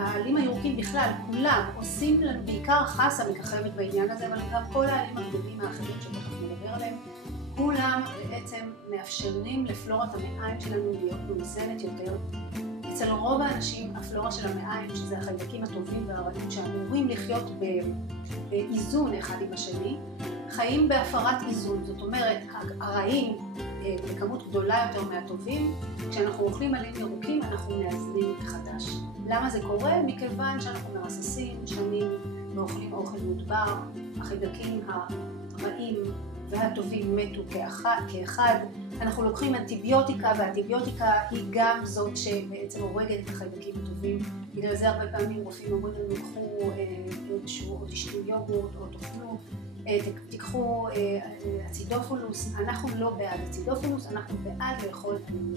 העלים הירוקים בכלל, כולם עושים לנו, בעיקר חסה מככבת בעניין הזה, אבל גם כל העלים הגדולים האחרים שתכף נדבר עליהם, כולם בעצם מאפשרים לפלורת המעיים שלנו להיות מאוזנת יותר. אצל רוב האנשים הפלורה של המעיים, שזה החיידקים הטובים והרעים שאמורים לחיות באיזון אחד עם השני, חיים בהפרת איזון. זאת אומרת, הרעים בכמות גדולה יותר מהטובים, כשאנחנו אוכלים עלים ירוקים אנחנו מאזנים מחדש. למה זה קורה? מכיוון שאנחנו מרססים שנים ואוכלים אוכל מודבר, החיידקים הרעים והטובים מתו כאחד. אנחנו לוקחים אנטיביוטיקה, והאנטיביוטיקה היא גם זאת שבעצם הורגת את החיידקים הטובים. בגלל זה הרבה פעמים רופאים אומרים לנו, קחו איזשהו, או תשתו יוגורט, או תאכלו, תיקחו אצידופולוס. אנחנו לא בעד אצידופולוס, אנחנו בעד לאכול עלים.